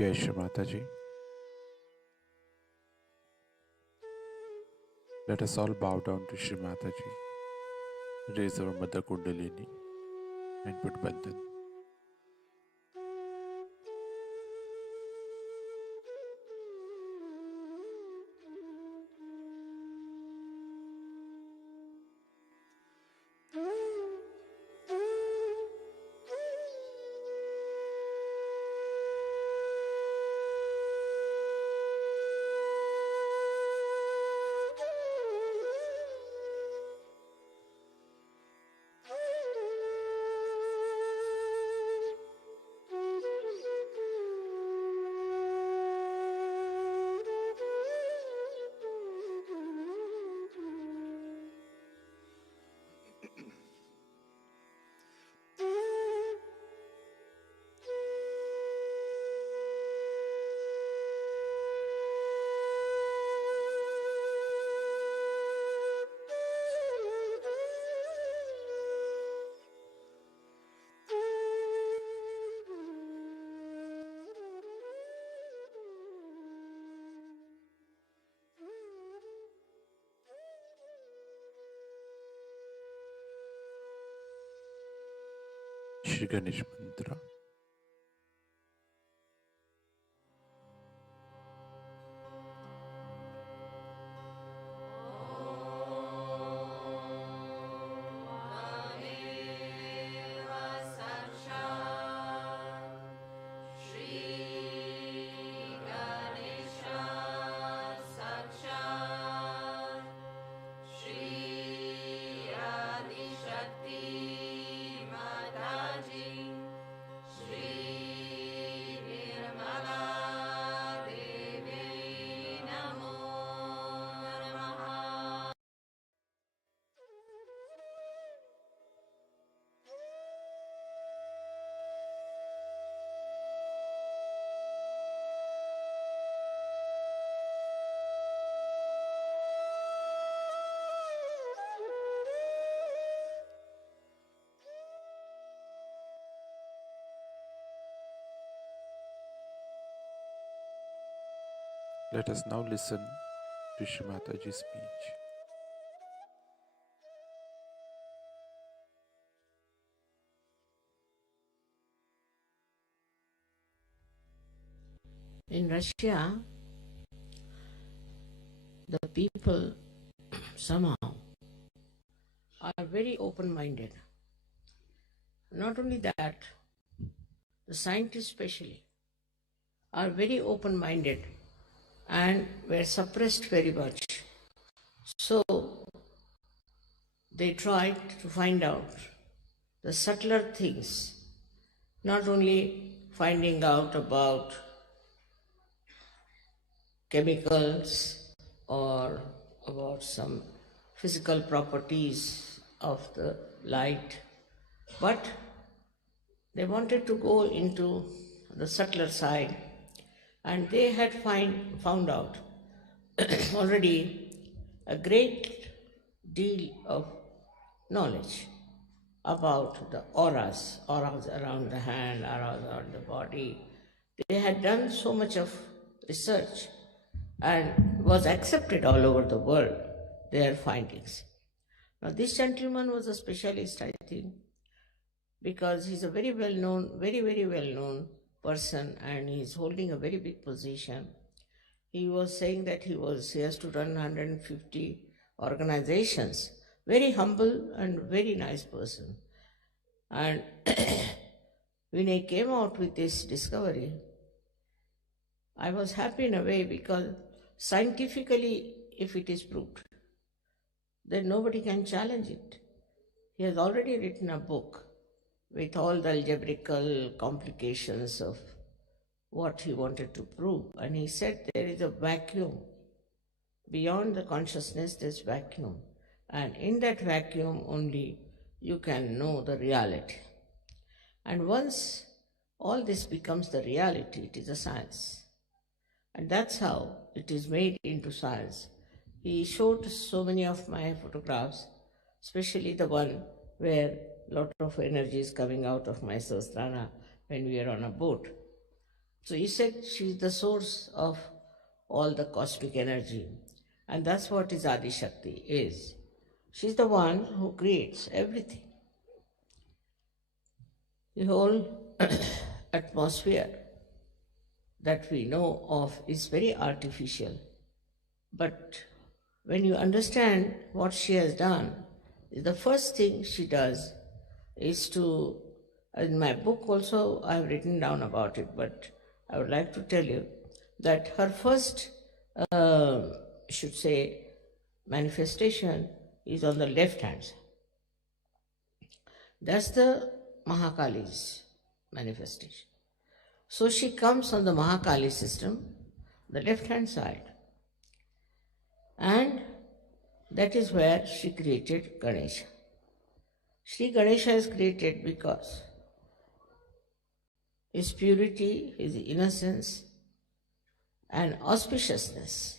Jai Shri Mataji. Let us all bow down to Shri Mataji, raise our Mother Kundalini and put Bandhan. Shri Ganesh Mantra. Let us now listen to Shri Mataji's speech. In Russia, the people somehow are very open-minded. Not only that, the scientists especially are very open-minded and were suppressed very much. So they tried to find out the subtler things, not only finding out about chemicals or about some physical properties of the light, but they wanted to go into the subtler side, and they had found out already a great deal of knowledge about the auras around the hand, auras around the body. They had done so much of research and was accepted all over the world, their findings. Now this gentleman was a specialist, I think, because he's a very well-known, very well-known person, and he's holding a very big position. He was saying that he has to run 150 organizations. Very humble and very nice person. And when he came out with this discovery, I was happy in a way, because scientifically, if it is proved, then nobody can challenge it. He has already written a book with all the algebraical complications of what he wanted to prove. And he said there is a vacuum. Beyond the consciousness, there's vacuum. And in that vacuum only you can know the reality. And once all this becomes the reality, it is a science. And that's how it is made into science. He showed so many of my photographs, especially the one where a lot of energy is coming out of my sahasrara when we are on a boat. So he said she's the source of all the cosmic energy. And that's what his Adi Shakti is. She's the one who creates everything. The whole atmosphere that we know of is very artificial. But when you understand what she has done, the first thing she does is to, in my book also I have written down about it, but I would like to tell you that her first, should say, manifestation is on the left hand side. That's the Mahakali's manifestation. So she comes on the Mahakali system, the left hand side. And that is where she created Ganesha. Sri Ganesha is created because his purity, his innocence, and auspiciousness.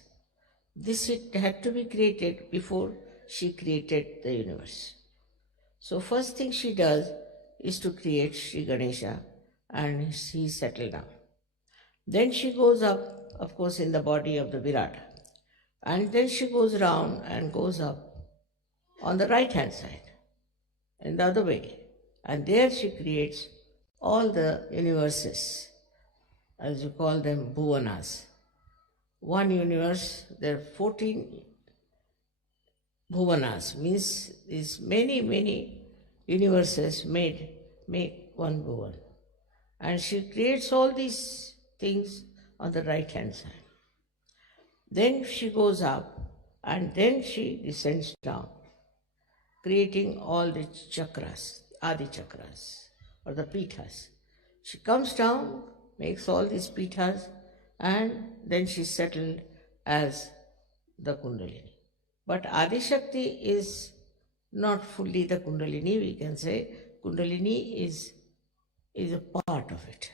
This it had to be created before she created the universe. So first thing she does is to create Sri Ganesha, and he settled down. Then she goes up, of course, in the body of the Virata. And then she goes round and goes up on the right hand side, in the other way. And there she creates all the universes, as you call them, bhuvanas. One universe, there are 14 bhuvanas, means these many universes make one bhuvan. And she creates all these things on the right hand side. Then she goes up and then she descends down, creating all the chakras, Adi chakras, or the pithas. She comes down, makes all these pithas, and then she settled as the Kundalini. But Adi Shakti is not fully the Kundalini, we can say. Kundalini is a part of it.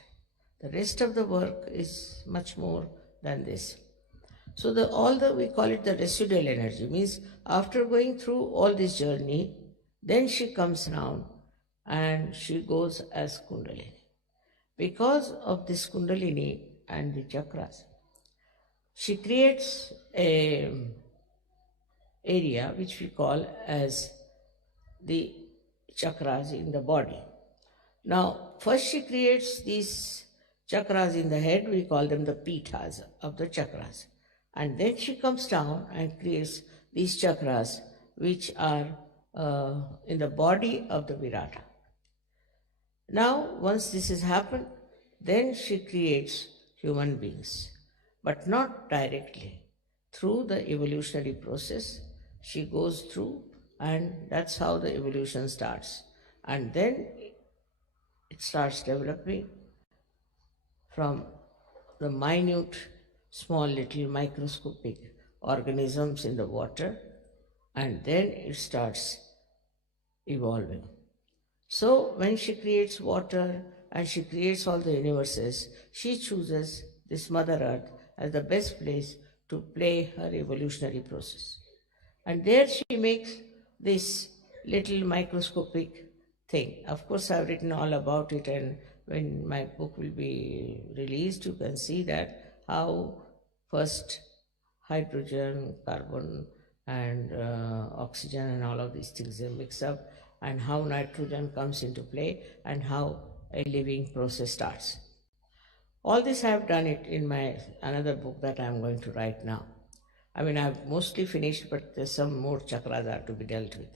The rest of the work is much more than this. So we call it the residual energy, means after going through all this journey, then she comes down and she goes as Kundalini. Because of this Kundalini and the chakras, she creates a area which we call as the chakras in the body. Now, first she creates these chakras in the head, we call them the pithas of the chakras. And then she comes down and creates these chakras which are in the body of the Virata. Now, once this has happened, then she creates human beings, but not directly. Through the evolutionary process, she goes through, and that's how the evolution starts. And then it starts developing from the minute, small little microscopic organisms in the water, and then it starts evolving. So when she creates water and she creates all the universes, she chooses this Mother Earth as the best place to play her evolutionary process. And there she makes this little microscopic thing. Of course, I've written all about it, and when my book will be released, you can see that how first hydrogen, carbon, and oxygen and all of these things they mix up, and how nitrogen comes into play, and how a living process starts. All this I have done it in my another book that I am going to write now. I mean, I've mostly finished, but there's some more chakras are to be dealt with.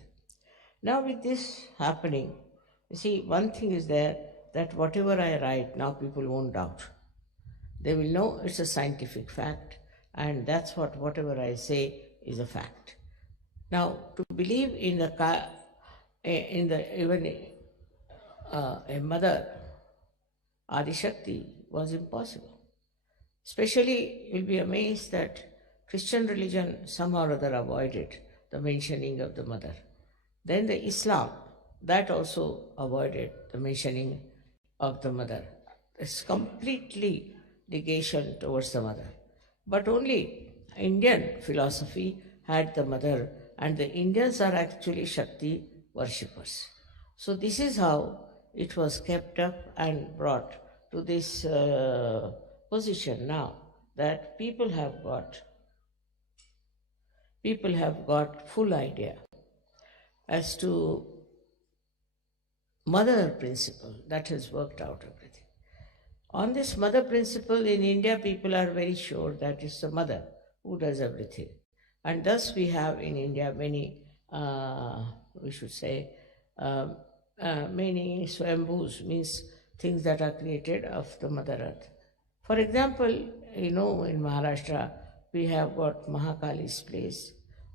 Now with this happening, you see, one thing is there, that whatever I write, now people won't doubt. They will know it's a scientific fact, and that's whatever I say is a fact. Now, to believe in a mother, Adi Shakti, was impossible. Especially, you'll be amazed that Christian religion somehow or other avoided the mentioning of the mother. Then the Islam, that also avoided the mentioning of the mother. It's completely negation towards the mother. But only Indian philosophy had the mother, and the Indians are actually Shakti worshippers. So this is how it was kept up and brought to this position now that people have got full idea as to mother principle that has worked out everything. On this mother principle in India, people are very sure that it's the mother who does everything. And thus we have in India many, we should say, many swambhus, means things that are created of the Mother Earth. For example, in Maharashtra, we have got Mahakali's place,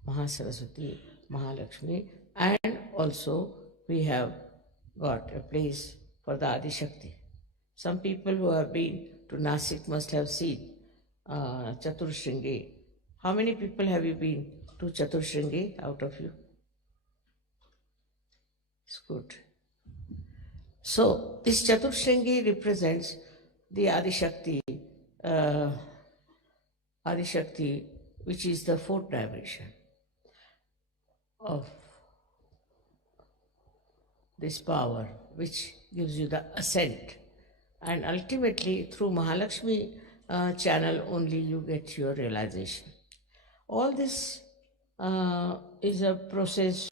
Mahasaraswati, Mahalakshmi, and also we have got a place for the Adi Shakti. Some people who have been to Nasik must have seen Chaturshringi. How many people have you been to Chaturshringi out of you? It's good. So, this Chaturshringi represents the Adi Shakti, which is the fourth dimension of this power, which gives you the ascent. And ultimately, through Mahalakshmi channel only, you get your realization. All this is a process,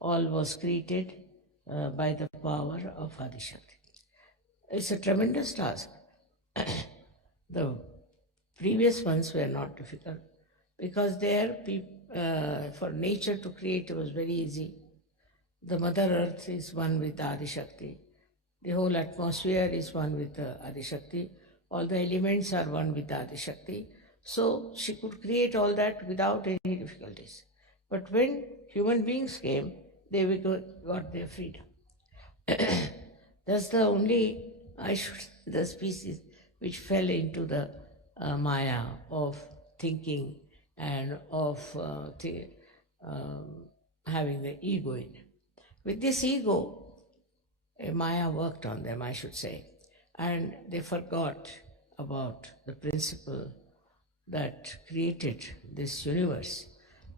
all was created by the power of Adi Shakti. It's a tremendous task. The previous ones were not difficult because there, for nature to create was very easy. The Mother Earth is one with Adi Shakti. The whole atmosphere is one with the Adi Shakti. All the elements are one with the Adi Shakti. So she could create all that without any difficulties. But when human beings came, they got their freedom. That's the only, the species which fell into the maya of thinking and of having the ego in it. With this ego, Maya worked on them, I should say, and they forgot about the principle that created this universe.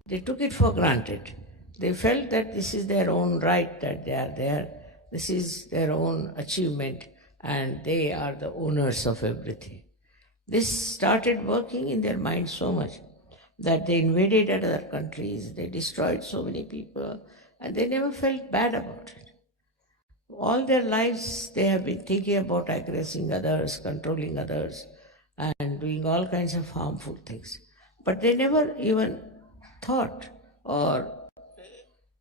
They took it for granted. They felt that this is their own right, that they are there, this is their own achievement, and they are the owners of everything. This started working in their mind so much that they invaded other countries, they destroyed so many people, and they never felt bad about it. All their lives they have been thinking about aggressing others, controlling others, and doing all kinds of harmful things. But they never even thought or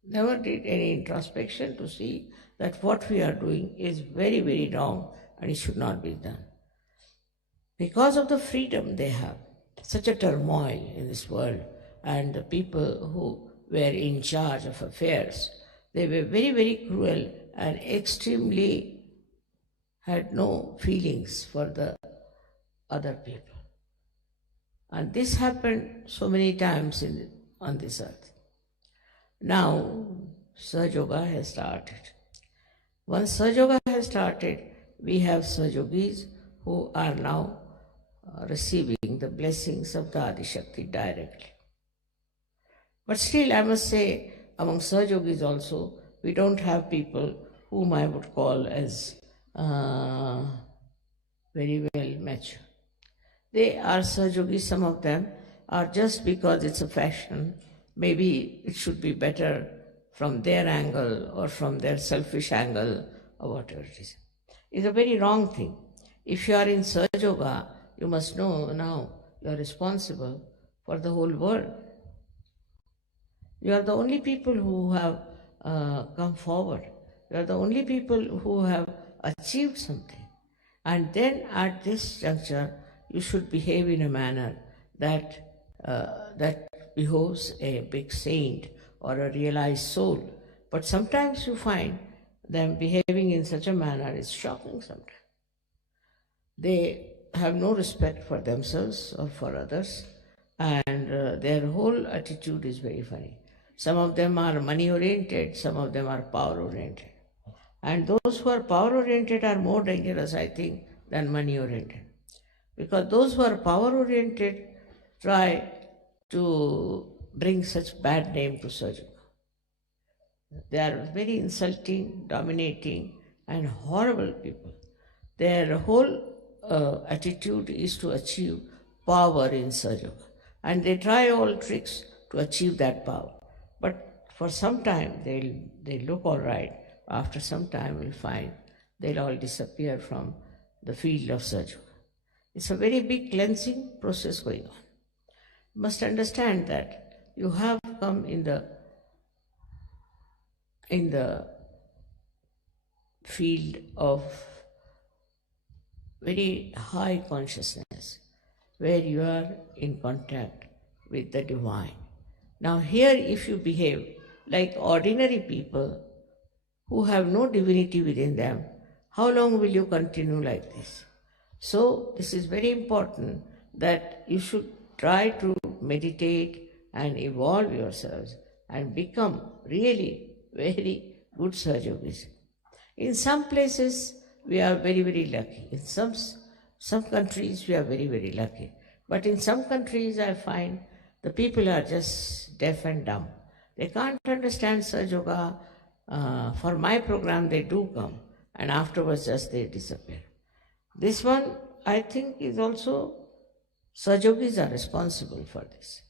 never did any introspection to see that what we are doing is very, very wrong and it should not be done. Because of the freedom they have, such a turmoil in this world, and the people who were in charge of affairs, they were very, very cruel and extremely had no feelings for the other people. And this happened so many times on this earth. Now, Sahaja Yoga has started. Once Sahaja Yoga has started, we have Sahaja Yogis who are now receiving the blessings of the Adi Shakti directly. But still, I must say, among Sahaja Yogis also, we don't have people whom I would call as very well mature. They are Sahaja Yogis, some of them are just because it's a fashion. Maybe it should be better from their angle or from their selfish angle or whatever it is. It's a very wrong thing. If you are in Sahaja Yoga, you must know now you are responsible for the whole world. You are the only people who have come forward. You are the only people who have achieved something. And then at this juncture, you should behave in a manner that behoves a big saint or a realized soul. But sometimes you find them behaving in such a manner, it's shocking sometimes. They have no respect for themselves or for others, and their whole attitude is very funny. Some of them are money-oriented, some of them are power-oriented. And those who are power-oriented are more dangerous, I think, than money-oriented. Because those who are power-oriented try to bring such bad name to Sahaja Yoga. They are very insulting, dominating, and horrible people. Their whole attitude is to achieve power in Sahaja, and they try all tricks to achieve that power. But for some time they look all right. After some time, we'll find they'll all disappear from the field of Sahaja. It's a very big cleansing process going on. You must understand that you have come in the field of very high consciousness, where you are in contact with the divine. Now here, if you behave like ordinary people who have no divinity within them, how long will you continue like this? So this is very important that you should try to meditate and evolve yourselves and become really very good Sahajogis. In some places, we are very, very lucky. In some countries, we are very, very lucky. But in some countries, I find the people are just deaf and dumb. They can't understand Sahaja Yoga. For my program, they do come, and afterwards just they disappear. This one, I think, is also, Sahajogis are responsible for this.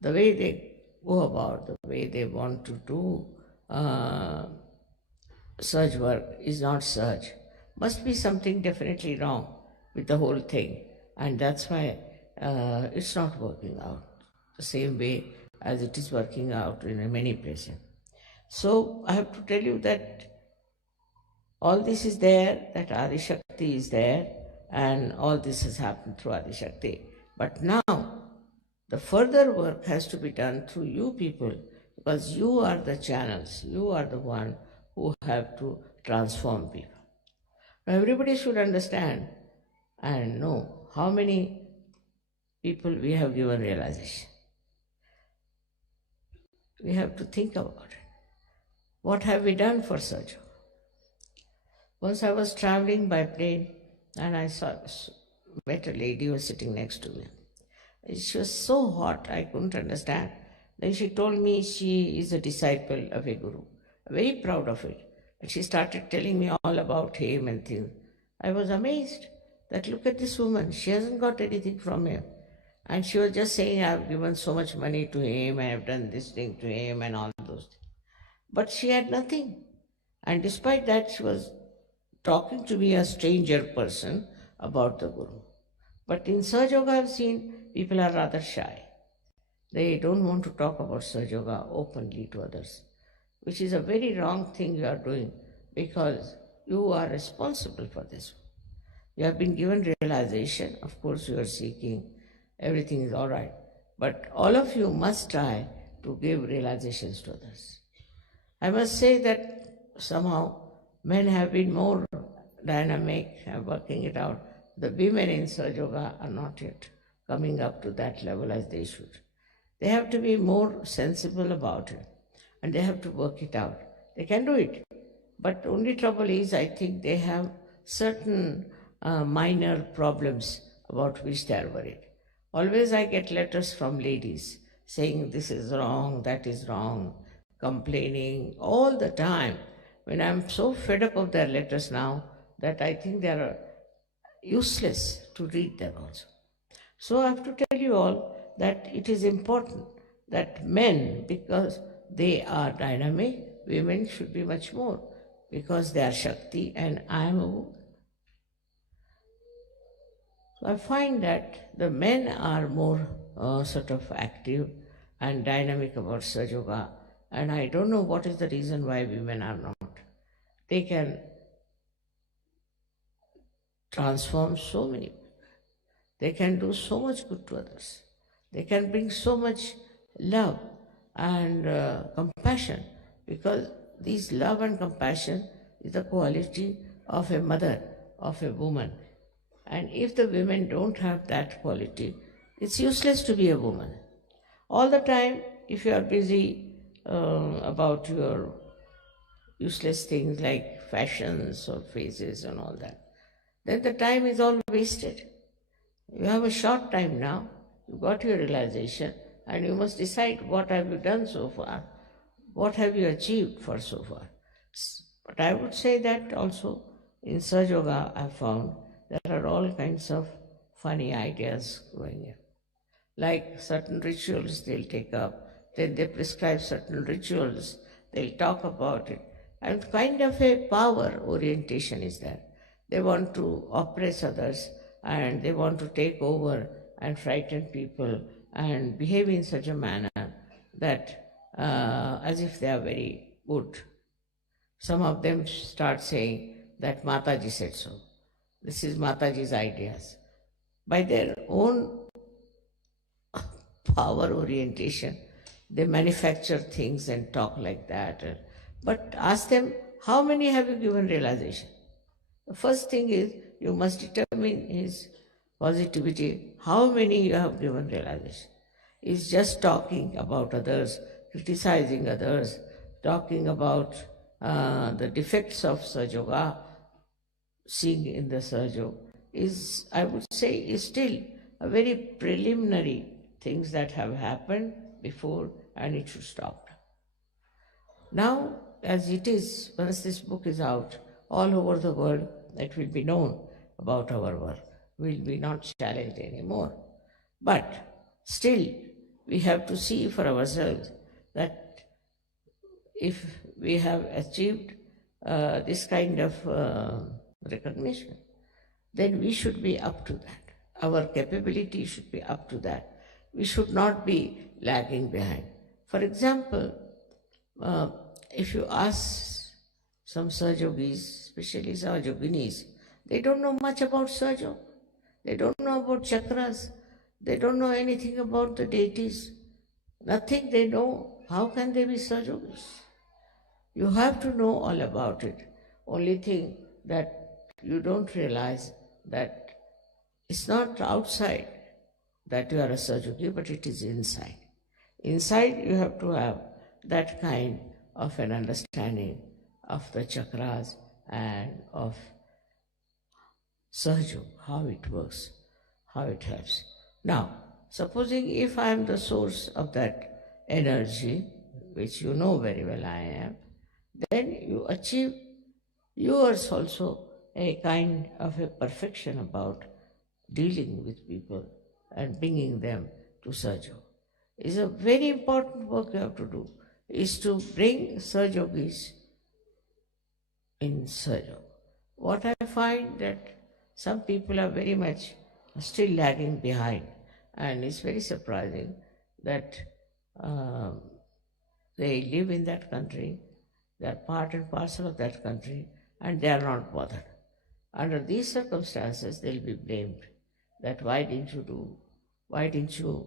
The way they go about, the way they want to do Sahaj work is not Sahaj. Must be something definitely wrong with the whole thing, and that's why it's not working out the same way as it is working out in many places. So I have to tell you that all this is there, that Adi Shakti is there, and all this has happened through Adi Shakti. But now, the further work has to be done through you people, because you are the channels, you are the one who have to transform people. Now everybody should understand and know how many people we have given realization. We have to think about it. What have we done for Sahaja? Once I was traveling by plane and I met a lady who was sitting next to me. She was so hot, I couldn't understand. Then she told me she is a disciple of a guru. Very proud of it. And she started telling me all about him and things. I was amazed that look at this woman, she hasn't got anything from him. And she was just saying, I have given so much money to him, I have done this thing to him and all those things. But she had nothing. And despite that, she was talking to me, a stranger person, about the Guru. But in Sahaja Yoga, I have seen people are rather shy. They don't want to talk about Sahaja Yoga openly to others, which is a very wrong thing you are doing, because you are responsible for this. You have been given realization. Of course, you are seeking, everything is all right. But all of you must try to give realizations to others. I must say that somehow men have been more dynamic and working it out. The women in Sahaja Yoga are not yet coming up to that level as they should. They have to be more sensible about it and they have to work it out. They can do it. But only trouble is, I think they have certain minor problems about which they are worried. Always I get letters from ladies saying this is wrong, that is wrong, complaining all the time. When I'm so fed up of their letters now that I think they are useless to read them also. So I have to tell you all that it is important that men, because they are dynamic, women should be much more, because they are Shakti and I am a woman. So I find that the men are more sort of active and dynamic about Sahaja Yoga, and I don't know what is the reason why women are not. They can transform so many people. They can do so much good to others. They can bring so much love and compassion, because this love and compassion is the quality of a mother, of a woman. And if the women don't have that quality, it's useless to be a woman. All the time, if you are busy about your useless things like fashions or phrases and all that, then the time is all wasted. You have a short time now, you got your realization, and you must decide what have you done so far, what have you achieved for so far. But I would say that also in Sahaja Yoga, I found there are all kinds of funny ideas going in. Like certain rituals they'll take up, then they prescribe certain rituals, they'll talk about it. And kind of a power orientation is there. They want to oppress others and they want to take over and frighten people and behave in such a manner that as if they are very good. Some of them start saying that Mataji said so. This is Mataji's ideas. By their own power orientation, they manufacture things and talk like that. But ask them, how many have you given realization? The first thing is you must determine his positivity, how many you have given realization. Is just talking about others, criticizing others, talking about the defects of Sahaja Yoga, seeing in the Sahaja is, I would say, is still a very preliminary things that have happened before and it should stop. Now, as it is, once this book is out, all over the world, it will be known about our work. We will be not challenged anymore. But still, we have to see for ourselves that if we have achieved this kind of recognition, then we should be up to that. Our capability should be up to that. We should not be lagging behind. For example, if you ask some Sahajogis, especially Sahajoginis, they don't know much about Sahaja. They don't know about chakras. They don't know anything about the deities. Nothing they know. How can they be Sahajogis? You have to know all about it. Only thing that you don't realize that it's not outside that you are a Sahajogi, but it is inside. Inside you have to have that kind of an understanding of the chakras and of Sahaja, how it works, how it helps. Now, supposing if I am the source of that energy, which you know very well I am, then you achieve yours also a kind of a perfection about dealing with people and bringing them to Sahaja. It's a very important work you have to do, is to bring Sahajogis in Sahaja. What I find that some people are very much still lagging behind, and it's very surprising that they live in that country, they are part and parcel of that country, and they are not bothered. Under these circumstances, they'll be blamed that why didn't you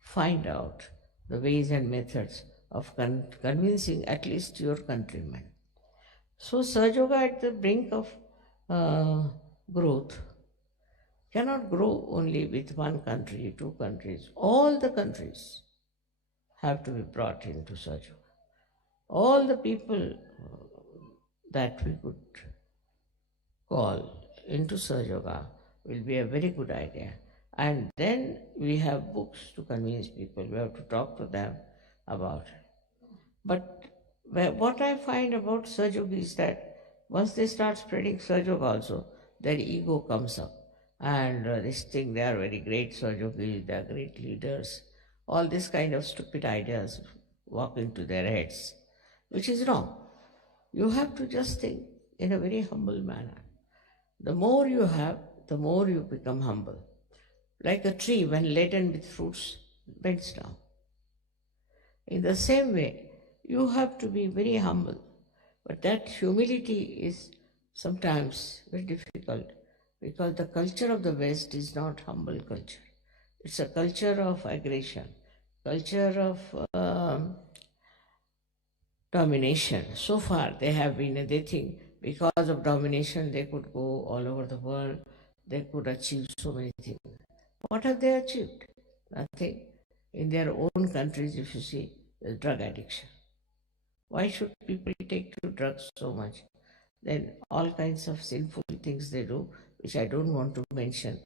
find out the ways and methods of convincing at least your countrymen. So Sahaja Yoga at the brink of growth cannot grow only with one country, two countries. All the countries have to be brought into Sahaja Yoga. All the people that we could call into Sahaja Yoga will be a very good idea. And then we have books to convince people. We have to talk to them about it. But what I find about Sahaja Yoga is that once they start spreading Sahaja Yoga also, their ego comes up. And they think they are very great Sahaja Yogis, they are great leaders. All this kind of stupid ideas walk into their heads, which is wrong. You have to just think in a very humble manner. The more you have, the more you become humble. Like a tree, when laden with fruits, bends down. In the same way, you have to be very humble. But that humility is sometimes very difficult because the culture of the West is not humble culture. It's a culture of aggression, culture of domination. So far they think because of domination they could go all over the world, they could achieve so many things. What have they achieved? Nothing. In their own countries, if you see, there's drug addiction. Why should people take to drugs so much? Then all kinds of sinful things they do, which I don't want to mention,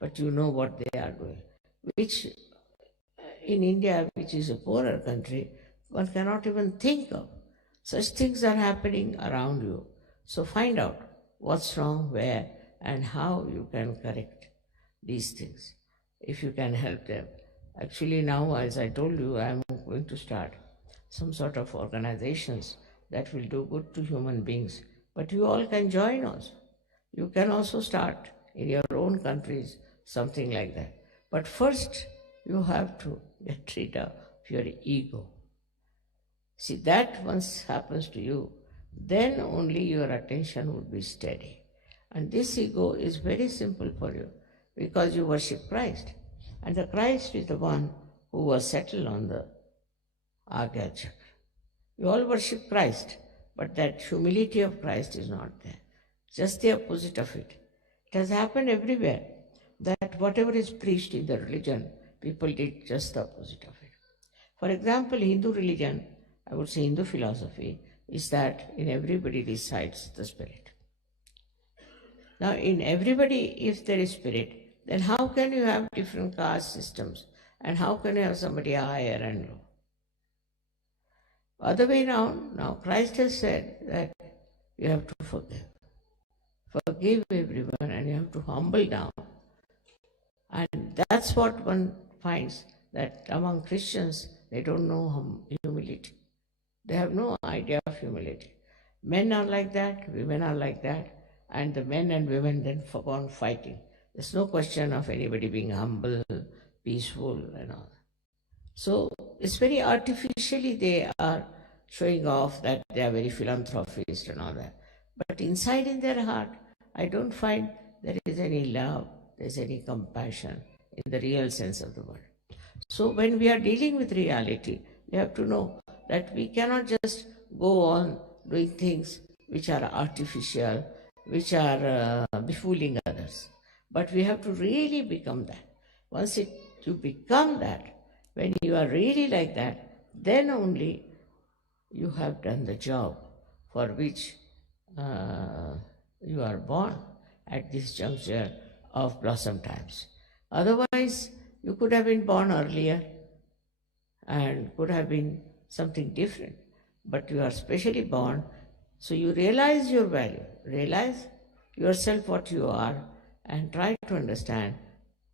but you know what they are doing. Which in India, which is a poorer country, one cannot even think of. Such things are happening around you. So find out what's wrong where and how you can correct these things, if you can help them. Actually, now, as I told you, I'm going to start some sort of organizations that will do good to human beings. But you all can join us. You can also start in your own countries something like that. But first, you have to get rid of your ego. See, that once happens to you, then only your attention would be steady. And this ego is very simple for you because you worship Christ. And the Christ is the one who was settled on the Agya Chakra. You all worship Christ, but that humility of Christ is not there. Just the opposite of it. It has happened everywhere that whatever is preached in the religion, people did just the opposite of it. For example, Hindu religion, I would say Hindu philosophy, is that in everybody resides the spirit. Now, in everybody, if there is spirit, then how can you have different caste systems? And how can you have somebody higher and low? Other way around, now Christ has said that you have to forgive. Forgive everyone and you have to humble down. And that's what one finds, that among Christians, they don't know humility. They have no idea of humility. Men are like that, women are like that, and the men and women then go on fighting. There's no question of anybody being humble, peaceful, and all. So it's very artificially they are showing off that they are very philanthropist and all that. But inside in their heart, I don't find there is any love, there's any compassion in the real sense of the word. So when we are dealing with reality, we have to know that we cannot just go on doing things which are artificial, which are befooling others. But we have to really become that. Once you become that, when you are really like that, then only you have done the job for which you are born at this juncture of blossom times. Otherwise, you could have been born earlier and could have been something different. But you are specially born, so you realize your value, realize yourself what you are, and try to understand,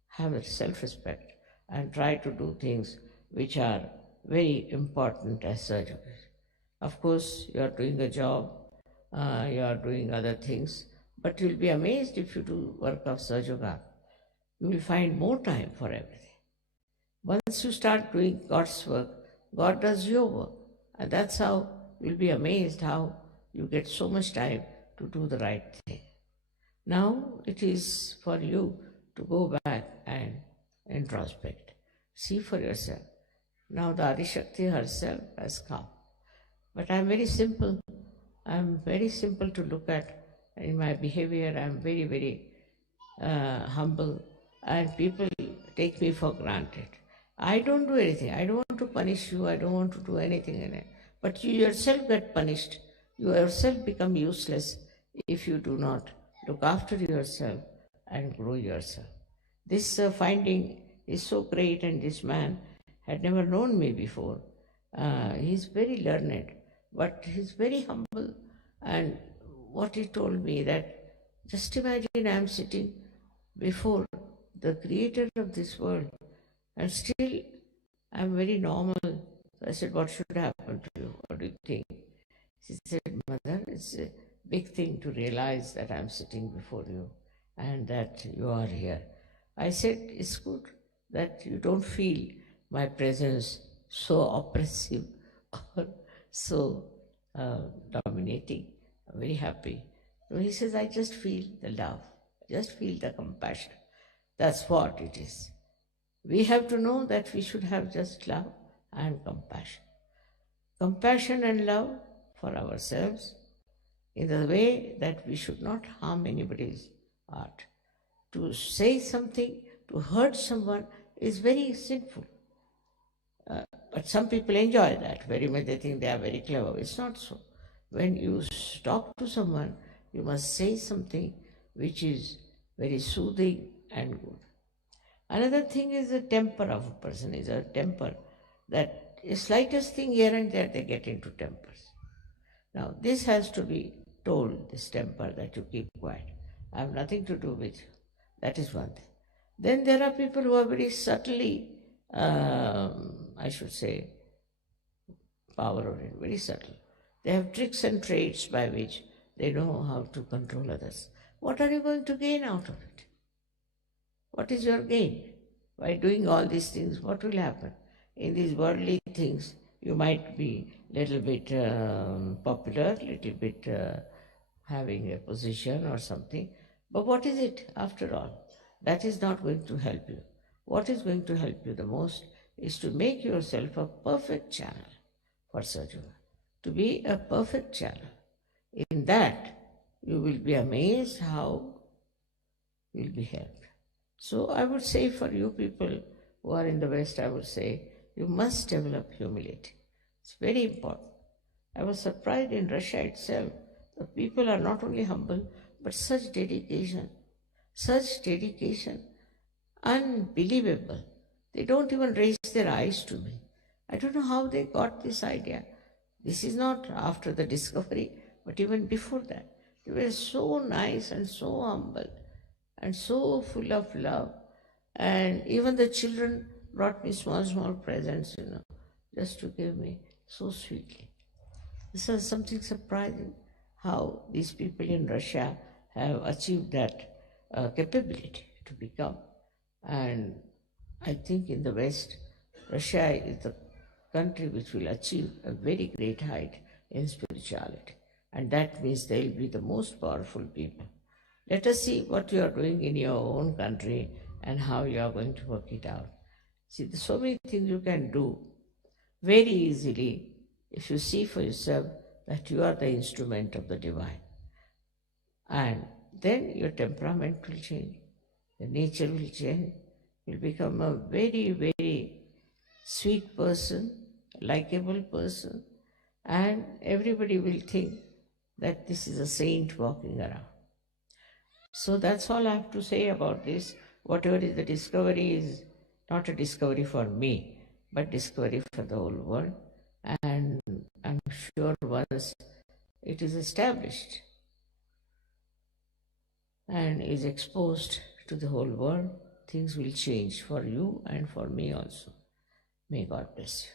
have self-respect, and try to do things which are very important as surgeons. Of course, you are doing a job, you are doing other things, but you will be amazed if you do work of Sahaja Yoga. You will find more time for everything. Once you start doing God's work, God does your work. And that's how you'll be amazed how you get so much time to do the right thing. Now it is for you to go back and introspect. See for yourself. Now the Adishakti herself has come. But I'm very simple. I'm very simple to look at in my behavior. I'm very, very humble, and people take me for granted. I don't do anything. I don't want to punish you. I don't want to do anything in it. But you yourself get punished. You yourself become useless if you do not look after yourself and grow yourself. This finding is so great, and this man had never known me before. He's very learned, but he's very humble. And what he told me that, just imagine I'm sitting before the creator of this world, and still I'm very normal. So I said, what should happen to you? What do you think? She said, Mother, it's a big thing to realize that I'm sitting before you and that you are here. I said, it's good that you don't feel my presence so oppressive or so dominating. I'm very happy. So he says, I just feel the love, just feel the compassion. That's what it is. We have to know that we should have just love and compassion. Compassion and love for ourselves in the way that we should not harm anybody's art. To say something, to hurt someone is very sinful. But some people enjoy that very much. They think they are very clever. It's not so. When you talk to someone, you must say something which is very soothing and good. Another thing is the temper of a person, is a temper that the slightest thing here and there they get into tempers. Now this has to be told this temper that you keep quiet. I have nothing to do with you. That is one thing. Then there are people who are very subtly, I should say, power oriented, very subtle. They have tricks and traits by which they know how to control others. What are you going to gain out of it? What is your gain? By doing all these things, what will happen? In these worldly things, you might be little bit popular, little bit having a position or something. But what is it after all? That is not going to help you. What is going to help you the most is to make yourself a perfect channel for sadhana, to be a perfect channel. In that, you will be amazed how you will be helped. So I would say for you people who are in the West, I would say you must develop humility. It's very important. I was surprised in Russia itself. The people are not only humble, but such dedication, unbelievable. They don't even raise their eyes to me. I don't know how they got this idea. This is not after the discovery, but even before that. They were so nice and so humble and so full of love. And even the children brought me small presents, just to give me so sweetly. This is something surprising how these people in Russia have achieved that capability to become. And I think in the West, Russia is the country which will achieve a very great height in spirituality. And that means they will be the most powerful people. Let us see what you are doing in your own country and how you are going to work it out. See, there's so many things you can do very easily if you see for yourself that you are the instrument of the divine. And then your temperament will change, your nature will change, you'll become a very, very sweet person, likable person, and everybody will think that this is a saint walking around. So that's all I have to say about this. Whatever is the discovery is not a discovery for me, but discovery for the whole world. And I'm sure once it is established and is exposed to the whole world, things will change for you and for me also. May God bless you.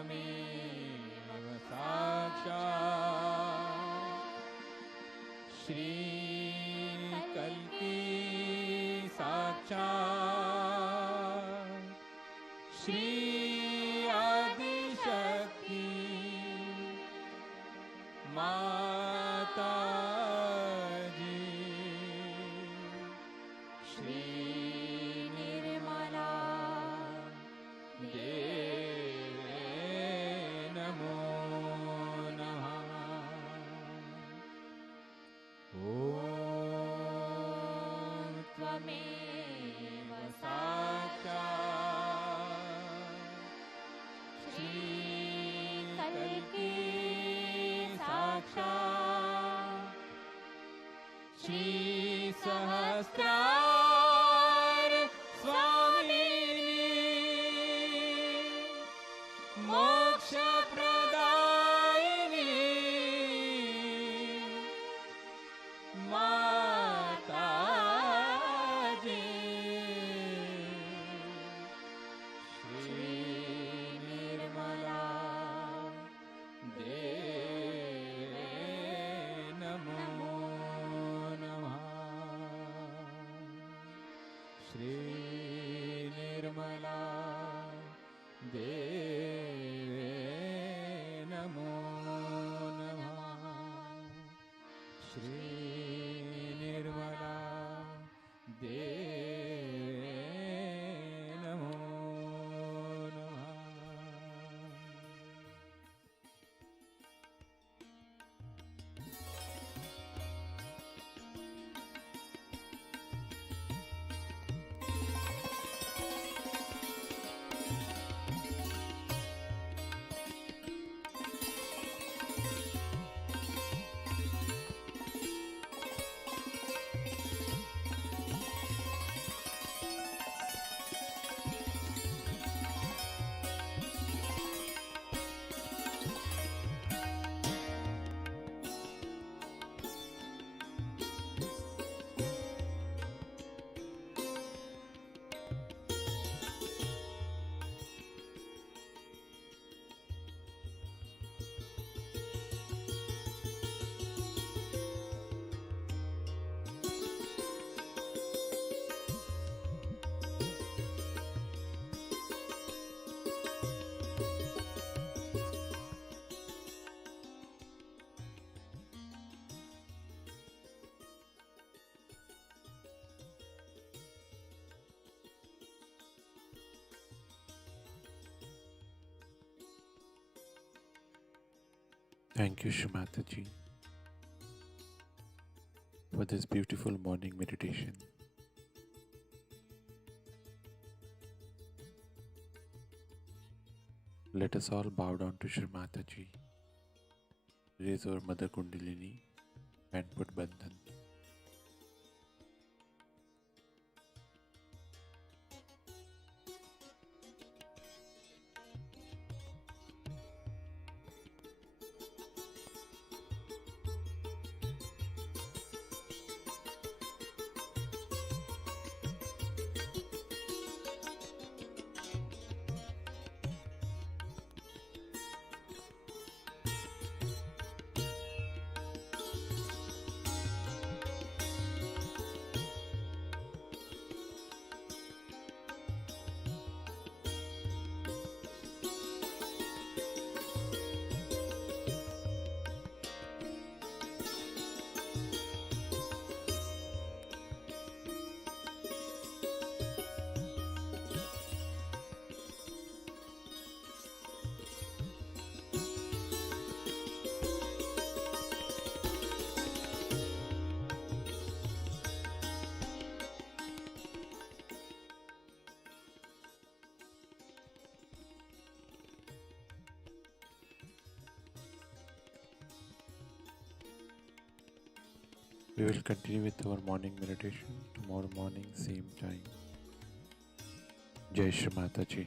त्वमेव साक्षात् श्रीकल्की साक्षात् श्री आदिशक्ति माता जी श्री निर्मला देवे नमो नमः। ॐ त्वमेव साक्षात् श्रीकल्की साक्षात् श्री सहस्रार स्वामिनी मोक्ष प्रदायिनी माता जी श्री निर्मला देवे नमो नमः। श्री निर्मला देवे नमो नमः। श्री निर्मला देवे नमो नमः। Thank you, Shri Mataji, for this beautiful morning meditation. Let us all bow down to Shri Mataji, raise our Mother Kundalini and put Bandhan. We will continue with our morning meditation tomorrow morning, same time. Jai Shri Mataji.